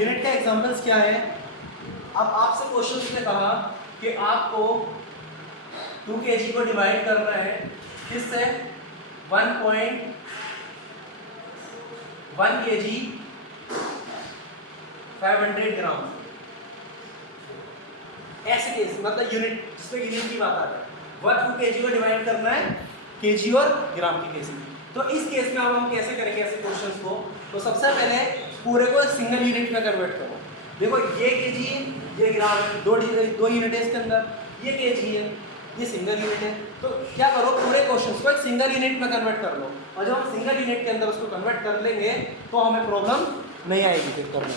Unit का examples क्या है। अब आपसे क्वेश्चन ने कहा कि आपको 2 kg को डिवाइड करना है किससे 1.1 kg 500 ग्राम। ऐसे केस मतलब यूनिट जिसमें यूनिट की बात आ रही है 2 kg को डिवाइड करना है kg और ग्राम के केस में। तो इस केस में अब हम कैसे करेंगे ऐसे क्वेश्चंस को। तो सबसे पहले पूरे को सिंगल यूनिट में कन्वर्ट करो। देखो ये kg है ये ग्राम है, दो यूनिट है इसके अंदर, ये kg है ये सिंगल यूनिट है। तो क्या करो पूरे क्वेश्चंस को एक सिंगल यूनिट में कन्वर्ट कर लो और जब हम सिंगल यूनिट के अंदर उसको कन्वर्ट कर लेंगे तो हमें प्रॉब्लम नहीं आएगी फिर करने में।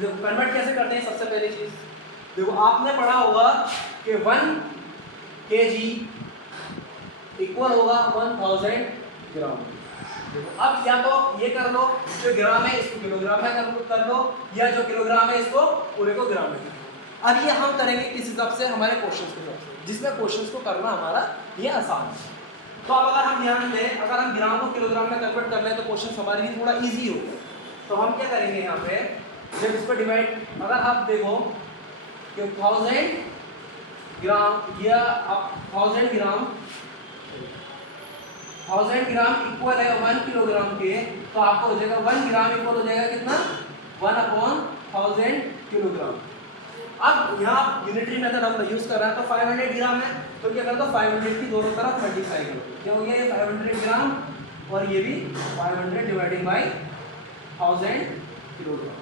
देखो कन्वर्ट कैसे करते हैं। सबसे पहली चीज देखो आपने पढ़ा होगा कि 1 kg इक्वल होगा 1000 ग्राम। देखो अब या तो ये कर लो जो ग्राम है इसको किलोग्राम में कर लो या जो किलोग्राम है इसको पूरे को ग्राम में कर लो। अब ये हम करेंगे किस हिसाब से हमारे क्वेश्चंस के हिसाब से जिसमें क्वेश्चंस को करना हमारा ये आसान है। तो अब अगर हम ध्यान दें अगर हम ग्राम को किलोग्राम में कन्वर्ट कर लें तो क्वेश्चन हमारे लिए थोड़ा ईजी होगा। तो हम क्या करेंगे यहाँ पे जब इसको डिवाइड अगर आप देखो कि 1000 ग्राम या 1000 ग्राम इक्वल है 1 किलोग्राम के तो आपको हो जाएगा 1 ग्राम इक्वल हो जाएगा कितना 1/1000 किलोग्राम। अब यहाँ यूनिटरी मेथड हम यूज कर रहे हैं तो 500 ग्राम है तो क्या कर दो 500 की दोनों तरफ मल्टीप्लाई करो। क्या हो गया ये 500 ग्राम और ये भी 500 डिवाइडेड बाई 1000 किलोग्राम।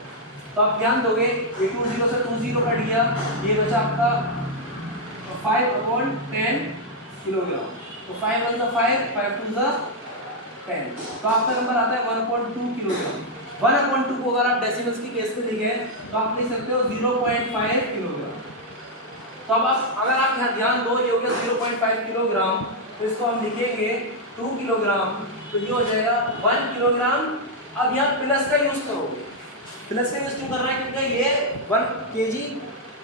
तो आप ध्यान दोगे ये 20 से 20 कट गया ये बचा आपका 5/10 किलोग्राम। तो 5 1 5 5 2 10 तो आपका नंबर आता है 1.2 किलोग्राम। 1/2 को अगर आप डेसिमल्स की केस में लिखे तो आप लिख सकते हो 0.5 किलोग्राम। तो अब अगर आप यहाँ ध्यान दो ये हो गया 0.5 किलोग्राम तो इसको हम लिखेंगे 2 किलोग्राम तो ये हो जाएगा 1 किलोग्राम। अब यहाँ प्लस का यूज करोगे प्लस का यूज क्यों कर रहा है क्योंकि ये 1 kg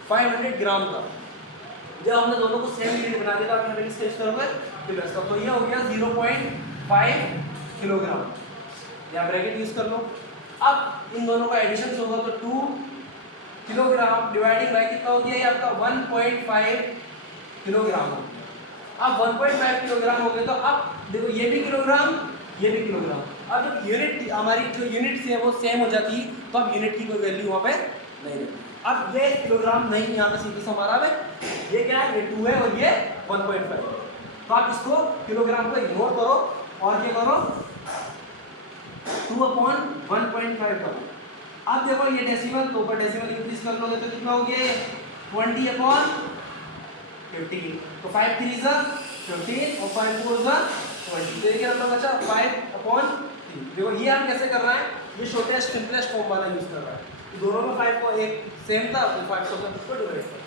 500 ग्राम था। जब हमने दोनों को सेम यूनिट बना दिया आप यहाँ पे इसका यूज करोगे प्लस का तो ये हो गया 0.5 किलोग्राम। यहाँ ब्रैकेट यूज कर लो। अब इन दोनों का एडिशन होगा तो 2 किलोग्राम डिवाइडिंग बाय कितना हो गया ये आपका 1.5 किलोग्राम। अब 1.5 किलोग्राम हो गया तो अब देखो ये भी किलोग्राम ये भी किलोग्राम। अब जब यूनिट हमारी जो यूनिट है वो सेम हो जाती तो अब यूनिट की कोई वैल्यू वहाँ पे नहीं रहती। अब ये किलोग्राम नहीं यहाँ पे सीधे हमारा है ये क्या है ये 2 है और ये 1.5 तो आप इसको किलोग्राम को इग्नोर करो और क्या करो 2/1.5 करो। अब देखो ये डेसिमल तो ऊपर डेसिमल इंक्रीज कर लोगे तो कितना हो गया 20/15 तो 5 3 15 और 5 4 20 तो ये क्या नंबर बचा 5/3। देखो ये हम कैसे कर रहे हैं ये शॉर्टेस्ट सिंपलेस्ट फॉर्म वाला यूज कर रहा है। दोनों में 5 को एक सेम था तो 5 को इसको डिवाइड करो।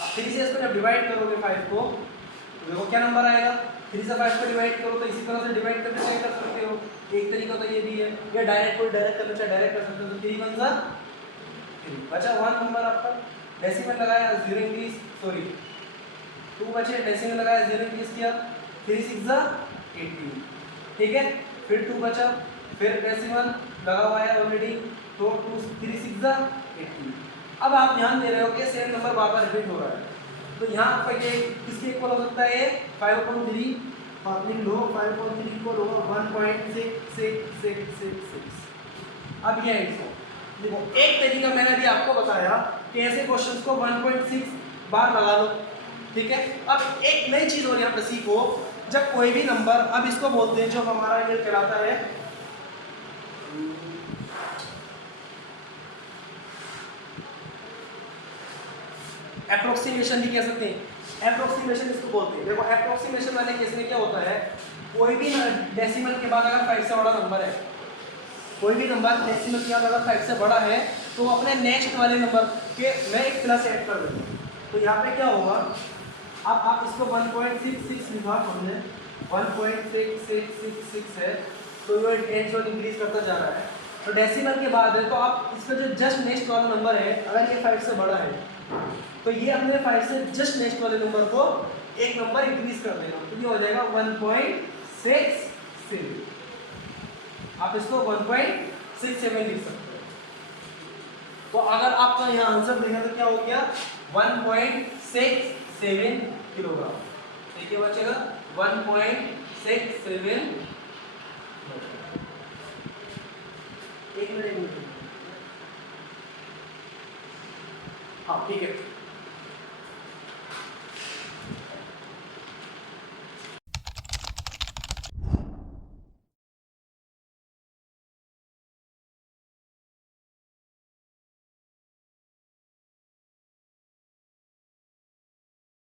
अब 3 से इसको जब डिवाइड करोगे 5 को तो देखो क्या नंबर आएगा 3 से 5 को डिवाइड करो तो इसी तरह से डिवाइड करके चेक कर सकते हो। एक तरीका तो ये भी है या डायरेक्ट कोई डायरेक्ट करना चाहे डायरेक्ट कर सकते हो। तो 3 1 3 बचा 1 नंबर आपका डेसिमल लगाया 0 इंक्रीज सॉरी 2 बचे डेसिमल लगाया 0 इंक्रीज किया 3 6 18 ठीक है। फिर 2 बचा फिर डेसिमल लगा हुआ है ऑलरेडी तो 2 3 6 18। अब आप ध्यान दे रहे हो कि सेम नंबर बार-बार रिपीट हो रहा है तो यहाँ पर ये किसके इक्वल हो सकता है 5/3 आप लिख लो 5/3 इक्वल होगा 1.6666। अब ये देखो एक तरीका मैंने अभी आपको बताया कि ऐसे क्वेश्चंस को 1.6 बार लगा लो ठीक है। अब एक नई चीज और यहाँ पर सीखो जब कोई भी नंबर अब इसको बोलते हैं जो हमारा ये कहलाता है एप्रोक्सीमेशन भी कह सकते हैं। एप्रोक्सीमेशन इसको बोलते हैं। देखो एप्रोक्सीमेशन वाले केस में क्या होता है कोई भी डेसिमल के बाद अगर 5 से बड़ा नंबर है कोई भी नंबर डेसिमल के बाद अगर 5 से बड़ा है तो अपने नेक्स्ट वाले नंबर के मैं एक प्लस ऐड कर देता हूँ तो यहाँ पे क्या होगा अब आप इसको 1.66 लिखा हमने 1.6666 है तो ये टेंस और इंक्रीज करता जा रहा है तो डेसिमल के बाद है तो आप इसका जो जस्ट नेक्स्ट वाला नंबर है अगर ये 5 से बड़ा है तो ये अपने 5 से जस्ट नेक्स्ट वाले नंबर को एक नंबर इंक्रीज कर देगा, तो ये हो जाएगा 1.67। आप इसको 1.67 लिख सकते हो। तो अगर आपका यहाँ आंसर देखा तो क्या हो गया 1.67 किलोग्राम। ठीक है बचेगा 1.67। एक मिनट। हाँ ठीक है।